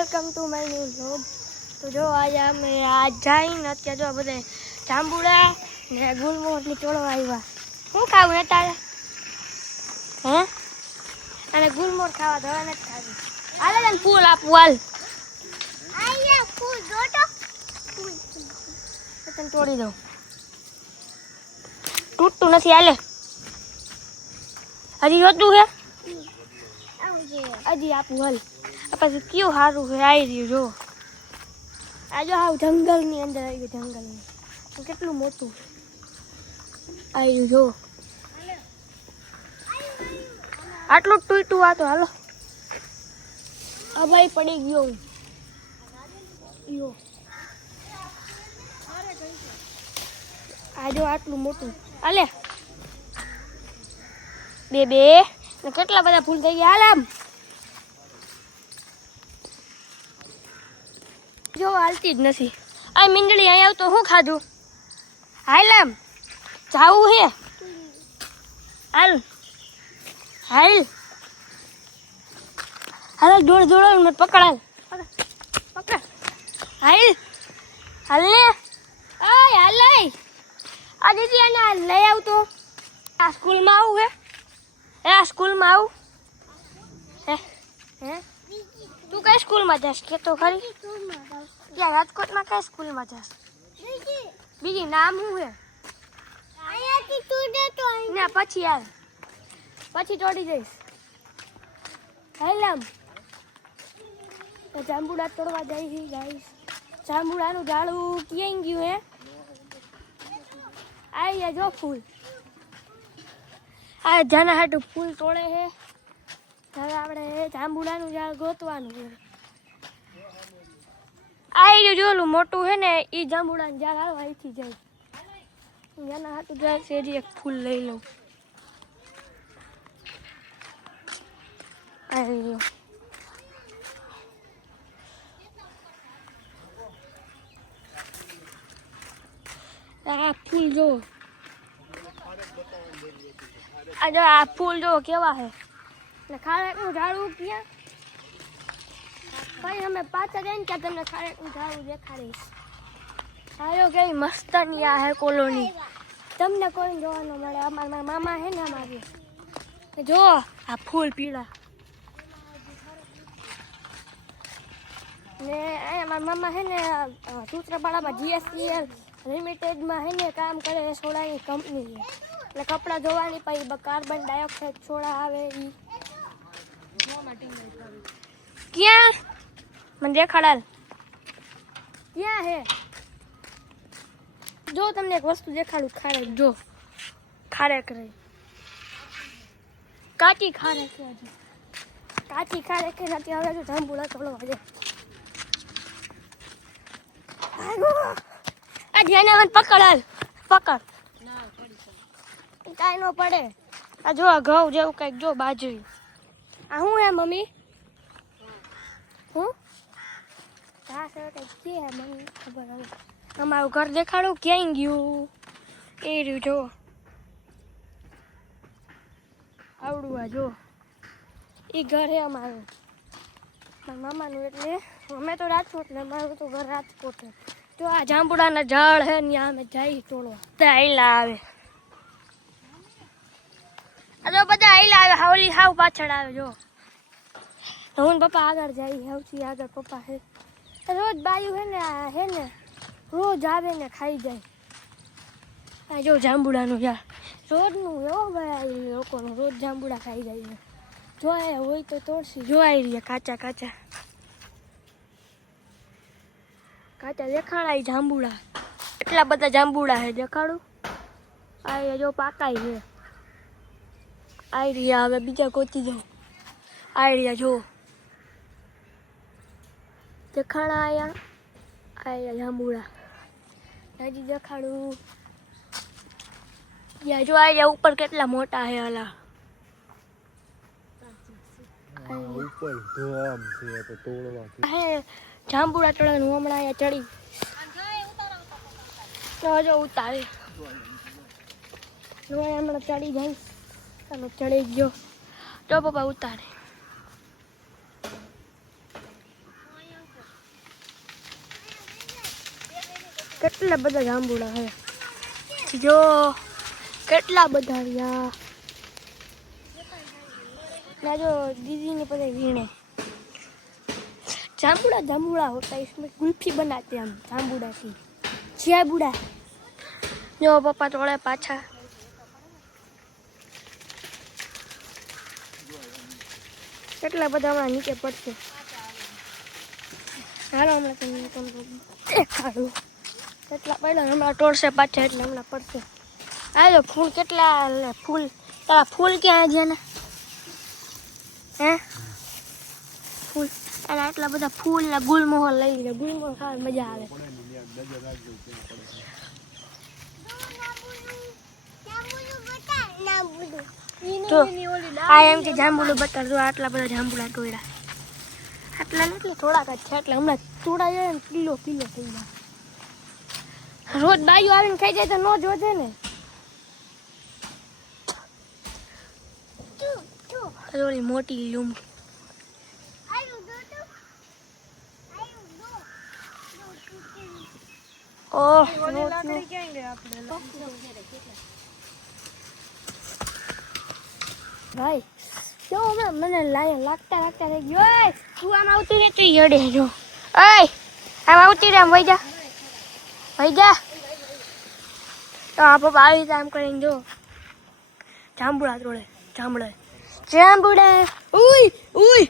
Welcome to my new vlog. તો જો આજે અમે આજ જઈને અત્યારે જો બધે જાંબુડા ને ગુલમોહરની તોડવા આવ્યા। શું ખાવું ને તારે? હે? અને ગુલમોહર ખાવા તો નથી ખાવી। હાલે તને ફૂલ આપું હાલ। આયા ફૂલ જોતો ફૂલ તને તોડી દઉં। તૂટતું નથી હાલે। હજી જોતું હે? હજી આપું હાલ। પછી કેવું સારું છે આવી રહ્યું જો। આ જો હાવ જંગલની અંદર આવી ગયું। જંગલની કેટલું મોટું આવી રહ્યું જો। આટલું જ તૂટ્યું આ તો હાલો। અભાઈ પડી ગયો યો। આ જો આટલું મોટું હાલે બે બે ને કેટલા બધા ફૂલ થઈ ગયા હાલ આમ જો હાલતી જ નથી। આ મીંડળી અહીં આવતો શું ખાધું? હાલ આમ જાવું હે હાલ હાલ હાલ દોડ દોડ મને પકડ હાલ પકડ હાલ હાલ ને આય હાલ લઈ આ દીદી આને લઈ આવતો। આ સ્કૂલમાં આવું હે આ સ્કૂલમાં આવું હે હે તું કઈ સ્કૂલમાં જાસ કે તો ખરી? ત્યાં રાજકોટમાં કઈ સ્કૂલમાં જાસ? બીજી નામ શું હે? ના પછી હાલ પછી તોડી જઈશ હાલ આમ જાંબુડા તોડવા જઈશ ગાઈસ। જાંબુડાનું ઝાડું ક્યાં ગયું હે? આયા જો ફૂલ આ જાના હાટું ફૂલ તોડે હે। હવે આપણે જાંબુડાનું ઝાડ ગોતવાનું છે। આ જોલું મોટું છે ને એ જાંબુડાનું ઝાડ હાલ અહીંથી જાય। જાના હાટું ઝાડ છે એક ફૂલ લઈ લઉં। આવી આ ફૂલ જો આ જો આ ફૂલ જો કેવા હે ને ખારેકનું ઝાડું ક્યાં? ભાઈ અમે પાછા જઈને ત્યાં તમને ખારેકનું ઝાડું દેખાડીશ। આયો કઈ મસ્તની આ હે કોલોની તમને કોઈ જોવાનો મળે। અમારા મામા હે ને અમારે જો આ ફૂલ પીળા ને અમારા મામા હે ને સૂત્રપાડામાં GSCL લિમિટેડમાં હે ને કામ કરે છે। સોડાની કંપની છે એટલે કપડાં ધોવાની પછી કાર્બન ડાયોક્સાઇડ સોડા આવે એ ક્યાં મને દેખાડાલ ક્યાં હે? જો તમને એક વસ્તુ દેખાડું ખારેક જો ખારેક રહી કાચી ખારેક છે હજી કાચી ખારેક નથી। હવે જો જાંબુડા તોડવા દે આ જેને મને પકડ હાલ પકડ કાંઈ ન પડે। આ જો આ ઘઉં જેવું કંઈક જો બાજરી આ શું હે મમ્મી? હું હા સર કંઈક કે હે મને ખબર હવે અમારું ઘર દેખાડું ક્યાંય ગયું એ રહ્યું જો આવડું આ જો એ ઘર હે અમારું મારા મામાનું એટલે અમે તો રાજકોટ ને અમારું તો ઘર રાજકોટ હે। જો આ જાંબુડાના ઝાડ હે ત્યાં અમે જઈ તોડવા આયલા આવે આ જો બધા આયલા આવે હાવલી હાવ પાછળ આવે જો હું પપ્પા આગળ જાય સૌથી આગળ પપ્પા હે રોજ બાયું હે ને રોજ આવે ને ખાઈ જાય। આ જો જાંબુડાનું ઝાડ રોજનું એવો ભાઈ લોકોનું રોજ જાંબુડા ખાઈ જાય છે। જો હોય તો તોડશી જો આવી રહ્યા કાચા કાચા કાચા દેખાડાય જાંબુડા એટલા બધા જાંબુડા હે દેખાડું આ જો પાકાય છે આવી રહ્યા હવે બીજા ગોતી જાઉં આવી રહ્યા જો દેખાડા આયા જાંબુડા હજી દેખાડું યા જો આ ઉપર કેટલા મોટા હે હલા ઉપર ધોમ છે તો તોડવા હે જાંબુડા તોડવાનું હમણાં અહીંયા ચડી તો જો ઉતારે હમણાં ચડી જાય તમે ચડી ગયો તો પપ્પા ઉતારે કેટલા બધા જાંબુડા હે જો કેટલા બધા રહ્યા ना जो दीदी ने पता वीणे जामुड़ा जामुड़ा होता है इसमें कुल्फी बनाते हैं हम जामुड़ा की छिया बुड़ा जो पप्पा तोड़े पाछा કેટલા બધા હમણાં નીચે પડશે હાલો હમણાં તમને દેખાડું કેટલા પડ્યા હમણાં તોડશે પાછા એટલે હમણાં પડશે આ જો ફૂલ કેટલા ફૂલ તારા ફૂલ ક્યાં છે ને હે ફૂલ અને આટલા બધા ફૂલ ને ગુલમોહર લઈ લે ગુલમોહર ખાવાની મજા આવે તો આ એમ કે જાંબુડું બતાડ જો આટલા બધા જાંબુડા ટોયડા આટલા નથી થોડાક જ છે એટલે હમણાં થોડા જાય ને કિલો કિલો થઈ જાય રોજ બાયું આવીને ખાઈ જાય તો નો જોજે ને ઓલી મોટી લૂમ ઓહ ભાઈ જો હમણાં મને લાગતા થઈ ગયો ઓય તું આમ આવતી રહેતી યડે જો ઓય આમ આવતી રે આમ વઈ જા તો આ પપ્પા આવી રીતે આમ કરીને જો જાંબુડા તોડે જાંબુડા ઉય ઉય